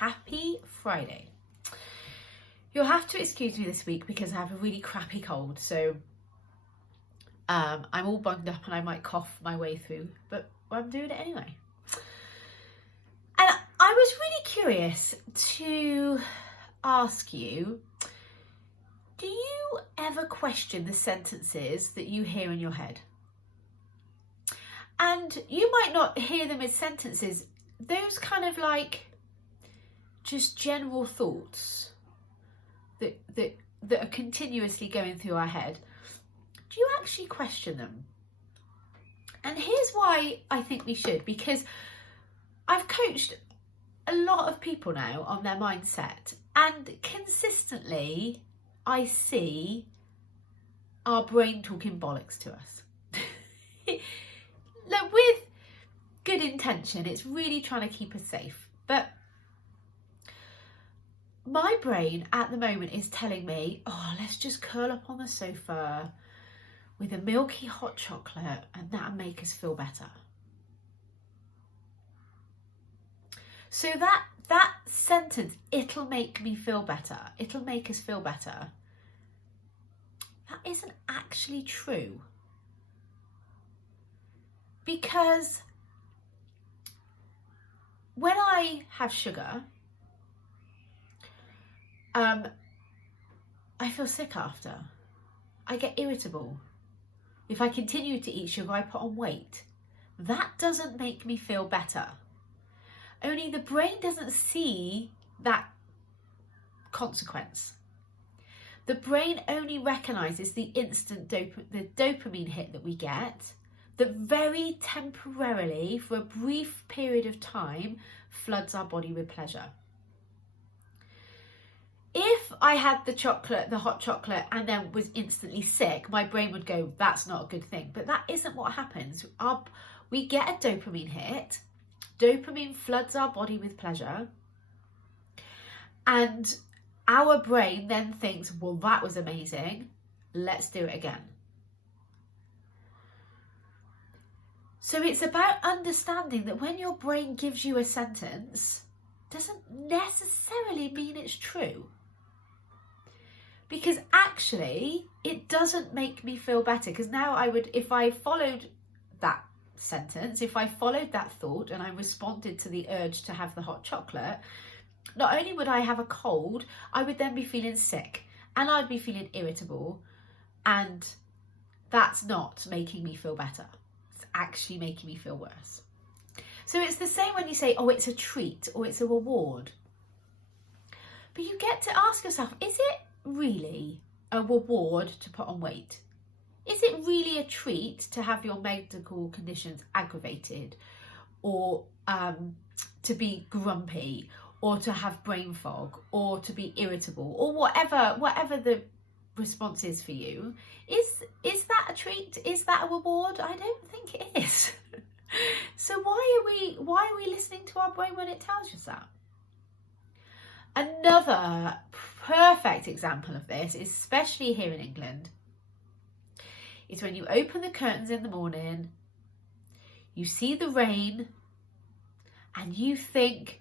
Happy Friday. You'll have to excuse me this week because I have a really crappy cold, so I'm all bunged up and I might cough my way through, but I'm doing it anyway. And I was really curious to ask you, do you ever question the sentences that you hear in your head? And you might not hear them as sentences, those kind of like just general thoughts that are continuously going through our head. Do you actually question them? And here's why I think we should, because I've coached a lot of people now on their mindset, and consistently I see our brain talking bollocks to us. Look, with good intention, it's really trying to keep us safe. But my brain at the moment is telling me, oh, let's just curl up on the sofa with a milky hot chocolate and that'll make us feel better. So that sentence, it'll make me feel better, it'll make us feel better, that isn't actually true. Because when I have sugar, I feel sick after. I get irritable. If I continue to eat sugar, I put on weight. That doesn't make me feel better. Only the brain doesn't see that consequence. The brain only recognises the instant dopamine hit that we get, that very temporarily, for a brief period of time, floods our body with pleasure. If I had the hot chocolate, and then was instantly sick, my brain would go, that's not a good thing. But that isn't what happens. We get a dopamine hit. Dopamine floods our body with pleasure. And our brain then thinks, well, that was amazing. Let's do it again. So it's about understanding that when your brain gives you a sentence, doesn't necessarily mean it's true. Because actually, it doesn't make me feel better. Because now if I followed that sentence, if I followed that thought and I responded to the urge to have the hot chocolate, not only would I have a cold, I would then be feeling sick and I'd be feeling irritable, and that's not making me feel better. It's actually making me feel worse. So it's the same when you say, oh, it's a treat or it's a reward. But you get to ask yourself, is it really a reward to put on weight? Is it really a treat to have your medical conditions aggravated, or to be grumpy, or to have brain fog, or to be irritable, or whatever the response is for you? Is that a treat? Is that a reward? I don't think it is. So why are we listening to our brain when it tells us that? Another perfect example of this, especially here in England, is when you open the curtains in the morning, you see the rain, and you think,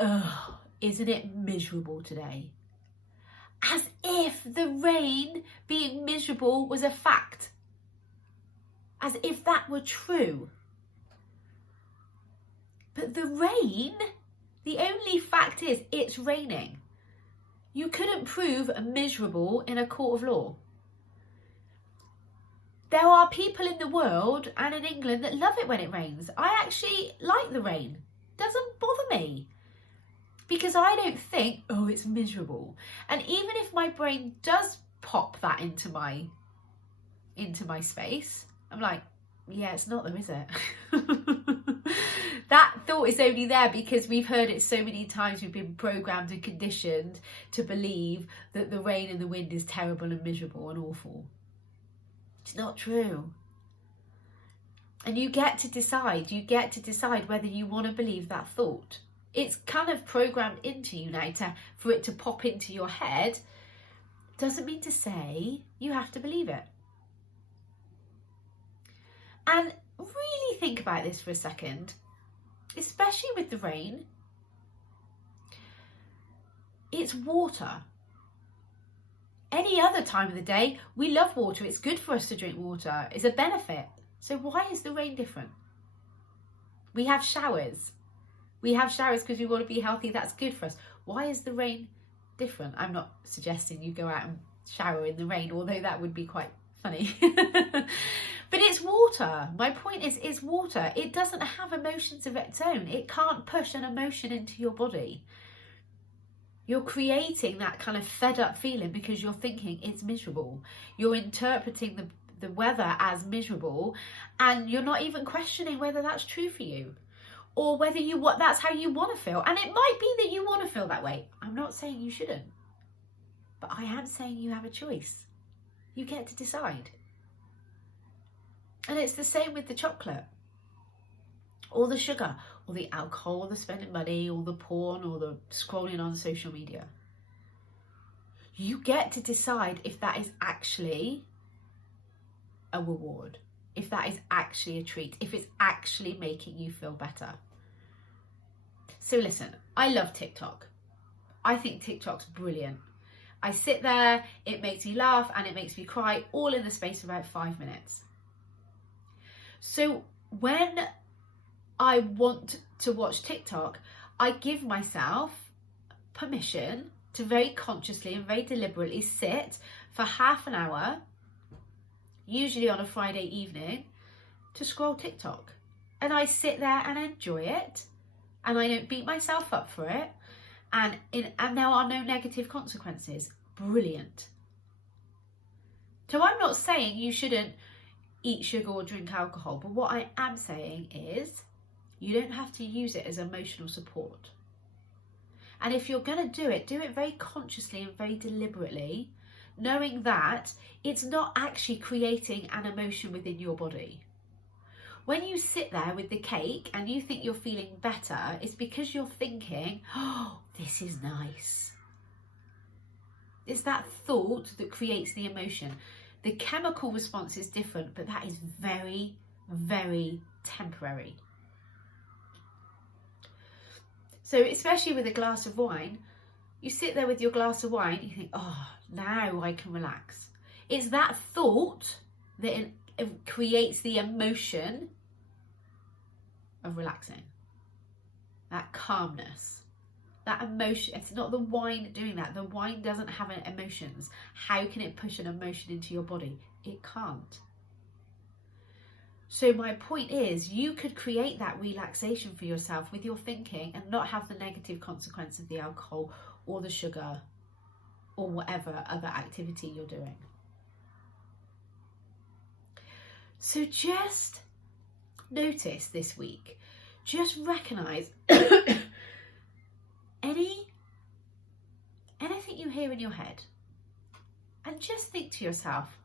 oh, isn't it miserable today? As if the rain being miserable was a fact. As if that were true. But the rain, the only fact is it's raining. You couldn't prove miserable in a court of law. There are people in the world and in England that love it when it rains. I actually like the rain. It doesn't bother me. Because I don't think, oh, it's miserable. And even if my brain does pop that into my space, I'm like, yeah, it's not there, is it? That thought is only there because we've heard it so many times. We've been programmed and conditioned to believe that the rain and the wind is terrible and miserable and awful. It's not true. And you get to decide whether you want to believe that thought. It's kind of programmed into you now for it to pop into your head. Doesn't mean to say you have to believe it. And really think about this for a second, especially with the rain. It's water. Any other time of the day, we love water. It's good for us to drink water. It's a benefit. So why is the rain different? We have showers. We have showers because we want to be healthy. That's good for us. Why is the rain different? I'm not suggesting you go out and shower in the rain, although that would be quite funny. But it's water. My point is, it's water. It doesn't have emotions of its own. It can't push an emotion into your body. You're creating that kind of fed up feeling because you're thinking it's miserable. You're interpreting the weather as miserable, and you're not even questioning whether that's true for you or whether that's how you want to feel. And it might be that you want to feel that way. I'm not saying you shouldn't, but I am saying you have a choice. You get to decide. And it's the same with the chocolate or the sugar or the alcohol or the spending money or the porn or the scrolling on social media. You get to decide if that is actually a reward, if that is actually a treat, if it's actually making you feel better. So listen, I love TikTok. I think TikTok's brilliant. I sit there, it makes me laugh and it makes me cry, all in the space of about 5 minutes. So when I want to watch TikTok, I give myself permission to very consciously and very deliberately sit for half an hour, usually on a Friday evening, to scroll TikTok. And I sit there and enjoy it, and I don't beat myself up for it, and there are no negative consequences. Brilliant. So I'm not saying you shouldn't eat sugar or drink alcohol, but what I am saying is you don't have to use it as emotional support. And if you're going to do it very consciously and very deliberately, knowing that it's not actually creating an emotion within your body. When you sit there with the cake and you think you're feeling better, it's because you're thinking, oh, this is nice. It's that thought that creates the emotion. The chemical response is different, but that is very, very temporary. So especially with a glass of wine, you sit there with your glass of wine, you think, oh, now I can relax. It's that thought that it creates the emotion of relaxing, that calmness. That emotion, it's not the wine doing that. The wine doesn't have emotions. How can it push an emotion into your body? It can't. So my point is, you could create that relaxation for yourself with your thinking and not have the negative consequence of the alcohol or the sugar or whatever other activity you're doing. So just notice this week, just recognize anything you hear in your head, and just think to yourself,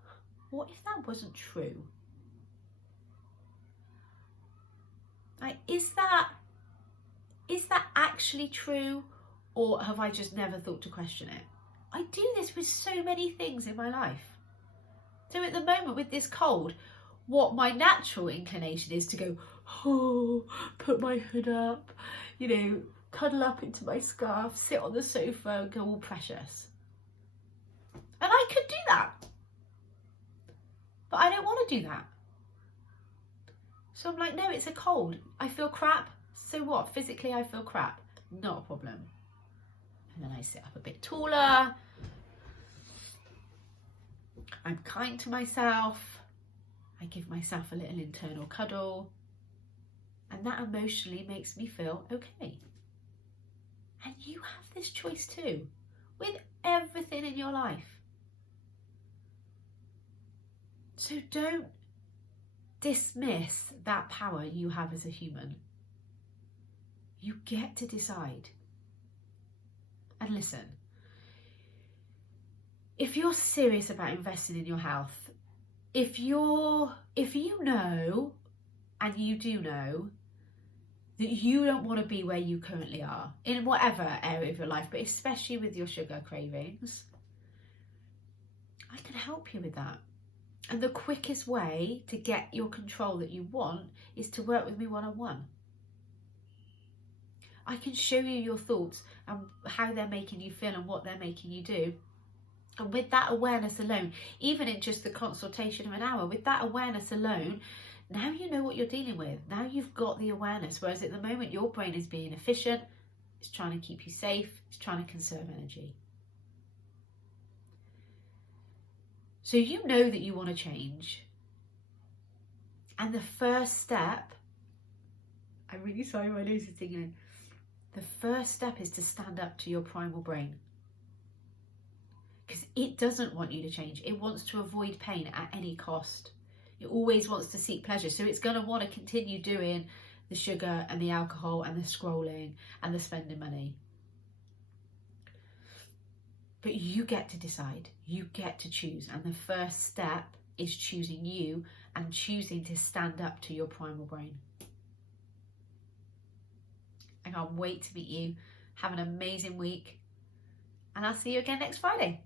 what if that wasn't true? Like, is that actually true, or have I just never thought to question it? I do this with so many things in my life. So at the moment with this cold, what my natural inclination is to go, oh, put my hood up, cuddle up into my scarf, sit on the sofa and go all precious. And I could do that. But I don't want to do that. So I'm like, no, it's a cold. I feel crap. So what? Physically, I feel crap. Not a problem. And then I sit up a bit taller. I'm kind to myself. I give myself a little internal cuddle. And that emotionally makes me feel okay. And you have this choice too, with everything in your life. So don't dismiss that power you have as a human. You get to decide. And listen, if you're serious about investing in your health, if you know, and you do know, that you don't want to be where you currently are, in whatever area of your life, but especially with your sugar cravings, I can help you with that. And the quickest way to get your control that you want is to work with me one-on-one. I can show you your thoughts and how they're making you feel and what they're making you do. And with that awareness alone, even in just the consultation of an hour, with that awareness alone, now you know what you're dealing with. Now you've got the awareness. Whereas at the moment, your brain is being efficient. It's trying to keep you safe. It's trying to conserve energy. So you know that you want to change. And the first step, I'm really sorry my nose is tingling. The first step is to stand up to your primal brain. Because it doesn't want you to change. It wants to avoid pain at any cost. It always wants to seek pleasure. So it's going to want to continue doing the sugar and the alcohol and the scrolling and the spending money. But you get to decide. You get to choose. And the first step is choosing you and choosing to stand up to your primal brain. I can't wait to meet you. Have an amazing week. And I'll see you again next Friday.